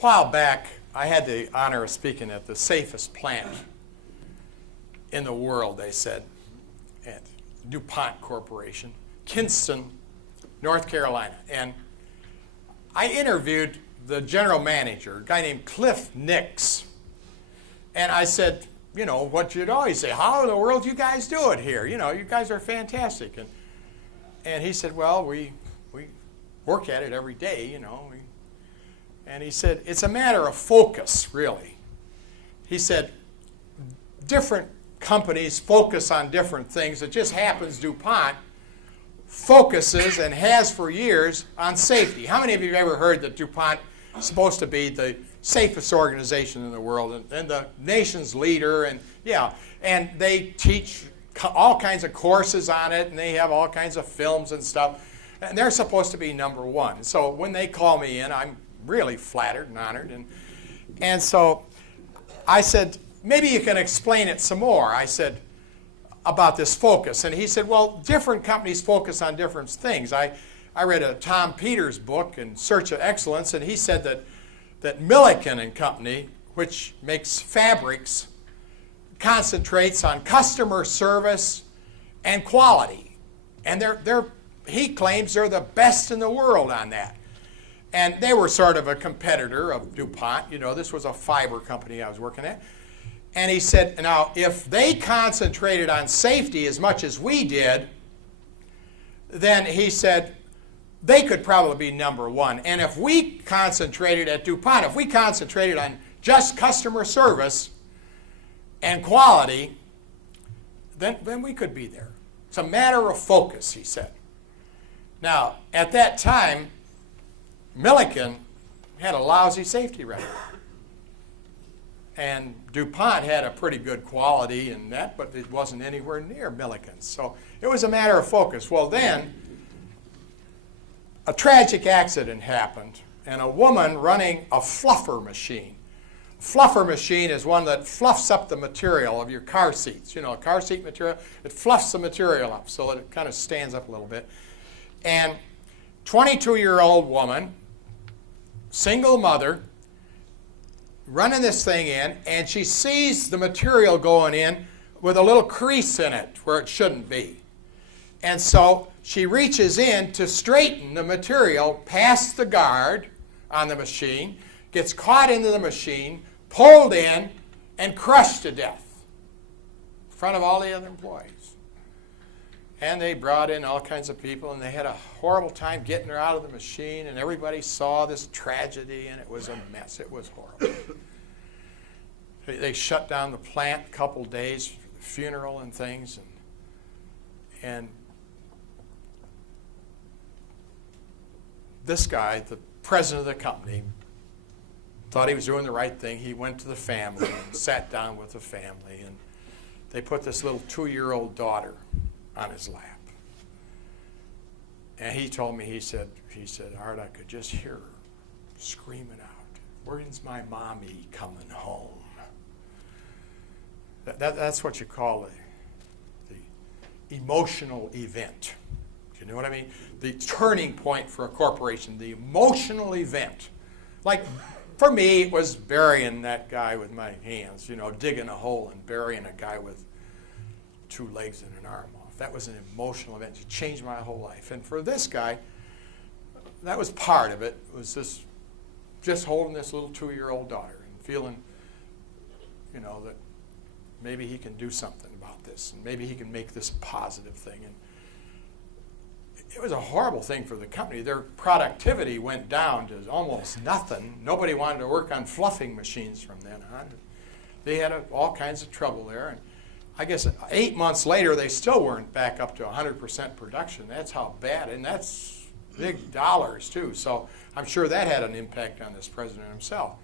while back, I had the honor of speaking at the safest plant in the world, they said, at DuPont Corporation, Kinston, North Carolina. And I interviewed the general manager, a guy named Cliff Nix. And I said, you know, what you'd always say, how in the world you guys do it here? You know, you guys are fantastic. And he said, well, we work at it every day, you know. And he said, it's a matter of focus, really. He said, different companies focus on different things. It just happens DuPont focuses and has for years on safety. How many of you have ever heard that DuPont is supposed to be the safest organization in the world and the nation's leader? And yeah, and they teach all kinds of courses on it, and they have all kinds of films and stuff. And they're supposed to be number one. So when they call me in, I'm really flattered and honored. And so I said, maybe you can explain it some more. I said, about this focus. And he said, well, different companies focus on different things. I read a Tom Peters book, In Search of Excellence, and he said that Milliken and Company, which makes fabrics, concentrates on customer service and quality. And he claims they're the best in the world on that. And they were sort of a competitor of DuPont. You know, this was a fiber company I was working at. And he said, now, if they concentrated on safety as much as we did, then he said, they could probably be number one. And if we concentrated at DuPont, if we concentrated on just customer service and quality, then we could be there. It's a matter of focus, he said. Now, at that time, Milliken had a lousy safety record. And DuPont had a pretty good quality in that, but it wasn't anywhere near Milliken's. So it was a matter of focus. Well, then, a tragic accident happened, and a woman running a fluffer machine. A fluffer machine is one that fluffs up the material of your car seats. You know, a car seat material, it fluffs the material up so that it kind of stands up a little bit. And 22-year-old woman, single mother, running this thing in, and she sees the material going in with a little crease in it where it shouldn't be. And so she reaches in to straighten the material past the guard on the machine, gets caught into the machine, pulled in, and crushed to death in front of all the other employees. And they brought in all kinds of people, and they had a horrible time getting her out of the machine, and everybody saw this tragedy, and it was a mess. It was horrible. They shut down the plant a couple days for the funeral and things, and this guy, the president of the company, thought he was doing the right thing. He went to the family and sat down with the family, and they put this little 2-year-old daughter on his lap. And he told me, he said, Art, I could just hear her screaming out, when's my mommy coming home? That's what you call the emotional event. You know what I mean? The turning point for a corporation, the emotional event. Like, for me, it was burying that guy with my hands, you know, digging a hole and burying a guy with 2 legs and an arm off. That was an emotional event. It changed my whole life. And for this guy, that was part of it. It was just holding this little 2-year-old daughter and feeling, you know, that maybe he can do something about this, and maybe he can make this a positive thing. And it was a horrible thing for the company. Their productivity went down to almost nothing. Nobody wanted to work on fluffing machines from then on. They had all kinds of trouble there. And I guess 8 months later, they still weren't back up to 100% production. That's how bad, and that's big dollars too. So I'm sure that had an impact on this president himself,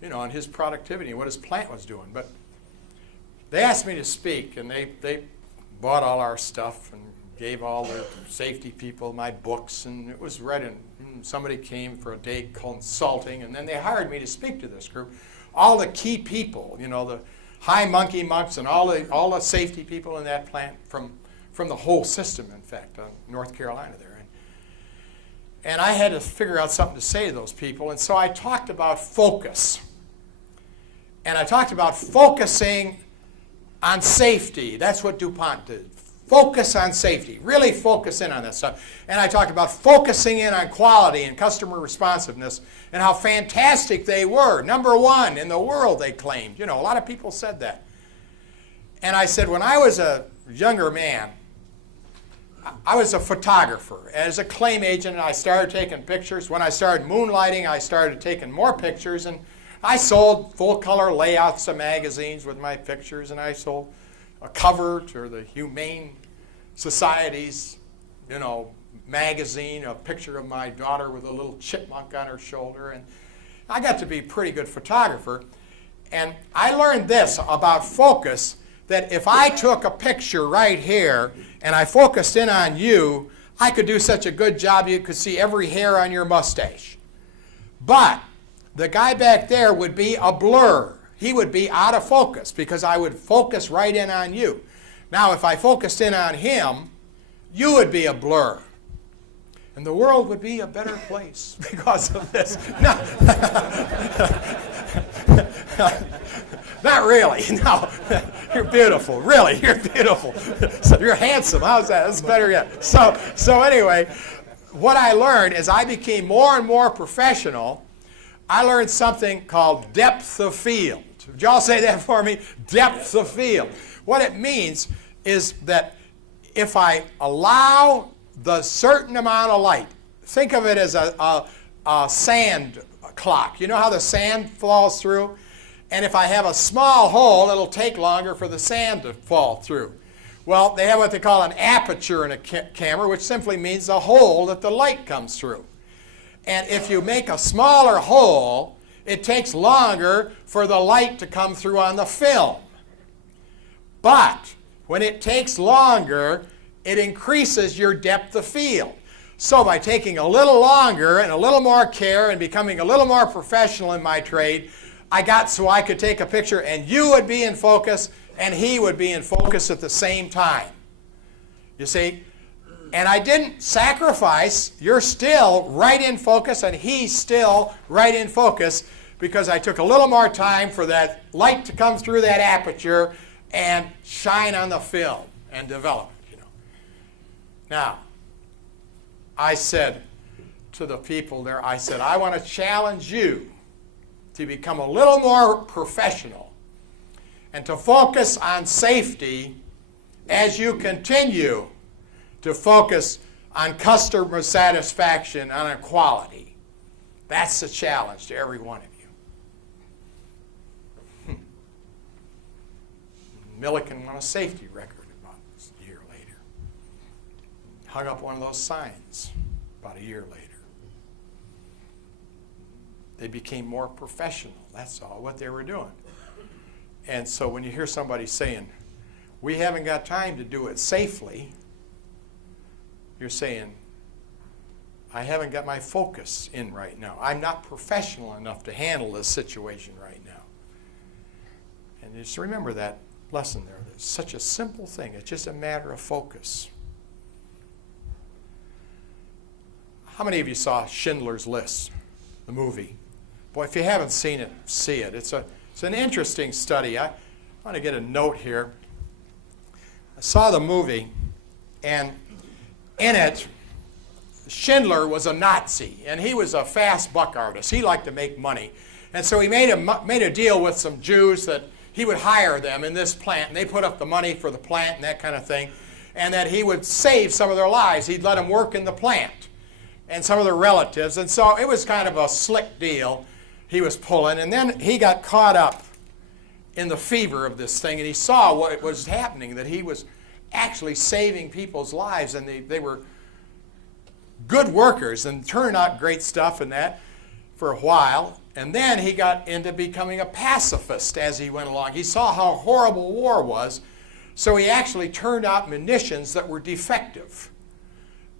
you know, on his productivity and what his plant was doing. But they asked me to speak, and they bought all our stuff and gave all the safety people my books, and it was read, and somebody came for a day consulting, and then they hired me to speak to this group. All the key people, you know, the high monkey monks and all the safety people in that plant from the whole system, in fact, North Carolina there. And I had to figure out something to say to those people. And so I talked about focus. And I talked about focusing on safety. That's what DuPont did. Focus on safety. Really focus in on that stuff. And I talked about focusing in on quality and customer responsiveness and how fantastic they were. Number one in the world, they claimed. You know, a lot of people said that. And I said, when I was a younger man, I was a photographer. As a claim agent, I started taking pictures. When I started moonlighting, I started taking more pictures. And I sold full-color layouts of magazines with my pictures. And I sold a cover to the Humane Society's, you know, magazine, a picture of my daughter with a little chipmunk on her shoulder. And I got to be a pretty good photographer. And I learned this about focus, that if I took a picture right here and I focused in on you, I could do such a good job you could see every hair on your mustache. But the guy back there would be a blur. He would be out of focus because I would focus right in on you. Now, if I focused in on him, you would be a blur. And the world would be a better place because of this. No. Not really. No. You're beautiful. Really, you're beautiful. So you're handsome. How's that? That's better yet. So anyway, what I learned as I became more and more professional, I learned something called depth of field. Would y'all say that for me? Depth of field. What it means is that if I allow the certain amount of light, think of it as a sand clock. You know how the sand falls through? And if I have a small hole, it'll take longer for the sand to fall through. Well, they have what they call an aperture in a camera, which simply means a hole that the light comes through. And if you make a smaller hole, it takes longer for the light to come through on the film. But when it takes longer, it increases your depth of field. So by taking a little longer and a little more care and becoming a little more professional in my trade, I got so I could take a picture and you would be in focus and he would be in focus at the same time. You see? And I didn't sacrifice. You're still right in focus and he's still right in focus because I took a little more time for that light to come through that aperture and shine on the film and develop it, you know. Now, I said to the people there, I said, I want to challenge you to become a little more professional and to focus on safety as you continue to focus on customer satisfaction and on quality. That's the challenge to every one of you. Milliken won a safety record about a year later. Hung up one of those signs about a year later. They became more professional. That's all what they were doing. And so when you hear somebody saying, we haven't got time to do it safely, you're saying, I haven't got my focus in right now. I'm not professional enough to handle this situation right now. And just remember that lesson there. It's such a simple thing. It's just a matter of focus. How many of you saw Schindler's List, the movie? Boy, if you haven't seen it, see it. It's an interesting study. I want to get a note here. I saw the movie, and in it, Schindler was a Nazi, and he was a fast buck artist. He liked to make money. And so he made a deal with some Jews that he would hire them in this plant, and they put up the money for the plant and that kind of thing, and that he would save some of their lives. He'd let them work in the plant and some of their relatives. And so it was kind of a slick deal he was pulling. And then he got caught up in the fever of this thing, and he saw what was happening, that he was actually saving people's lives, and they were good workers and turned out great stuff and that for a while. And then he got into becoming a pacifist as he went along. He saw how horrible war was, so he actually turned out munitions that were defective.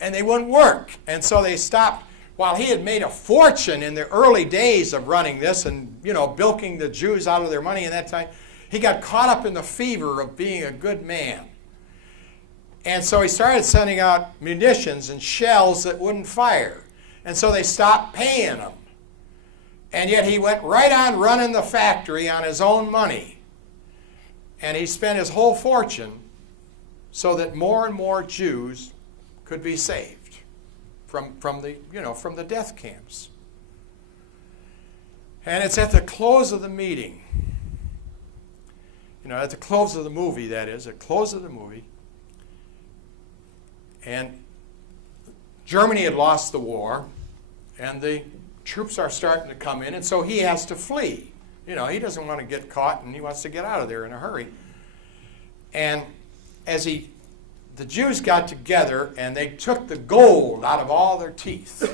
And they wouldn't work. And so they stopped. While he had made a fortune in the early days of running this and, you know, bilking the Jews out of their money in that time, he got caught up in the fever of being a good man. And so he started sending out munitions and shells that wouldn't fire. And so they stopped paying him. And yet he went right on running the factory on his own money. And he spent his whole fortune so that more and more Jews could be saved from the death camps. And it's at the close of the meeting, at the close of the movie, that is, at the close of the movie, and Germany had lost the war, and the troops are starting to come in, and so he has to flee. He doesn't want to get caught, and he wants to get out of there in a hurry. And as the Jews got together, and they took the gold out of all their teeth.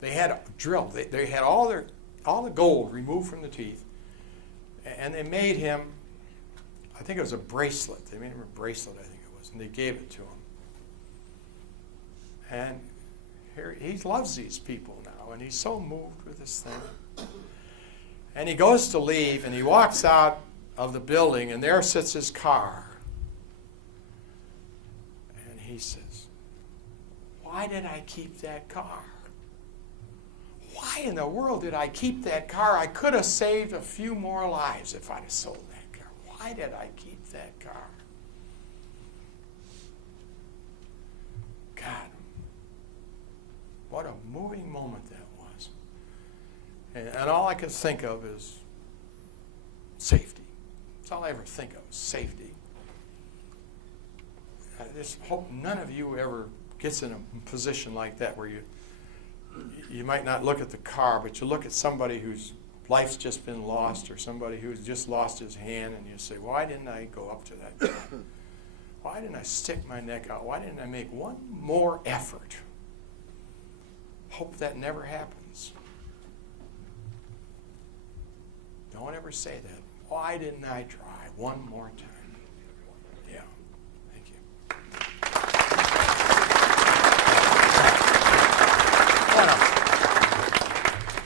They had drilled. They had all the gold removed from the teeth, and they made him, I think it was a bracelet. They made him a bracelet, I think it was, and they gave it to him. And he loves these people now, and he's so moved with this thing. And he goes to leave, and he walks out of the building, and there sits his car. And he says, "Why did I keep that car? Why in the world did I keep that car? I could have saved a few more lives if I'd have sold that car. Why did I keep that car?" God, what a moving moment that was. And all I could think of is safety. That's all I ever think of, is safety. I just hope none of you ever gets in a position like that where you might not look at the car, but you look at somebody whose life's just been lost, or somebody who's just lost his hand, and you say, "Why didn't I go up to that guy? Why didn't I stick my neck out? Why didn't I make one more effort?" Hope that never happens. Don't ever say that. Why didn't I try one more time?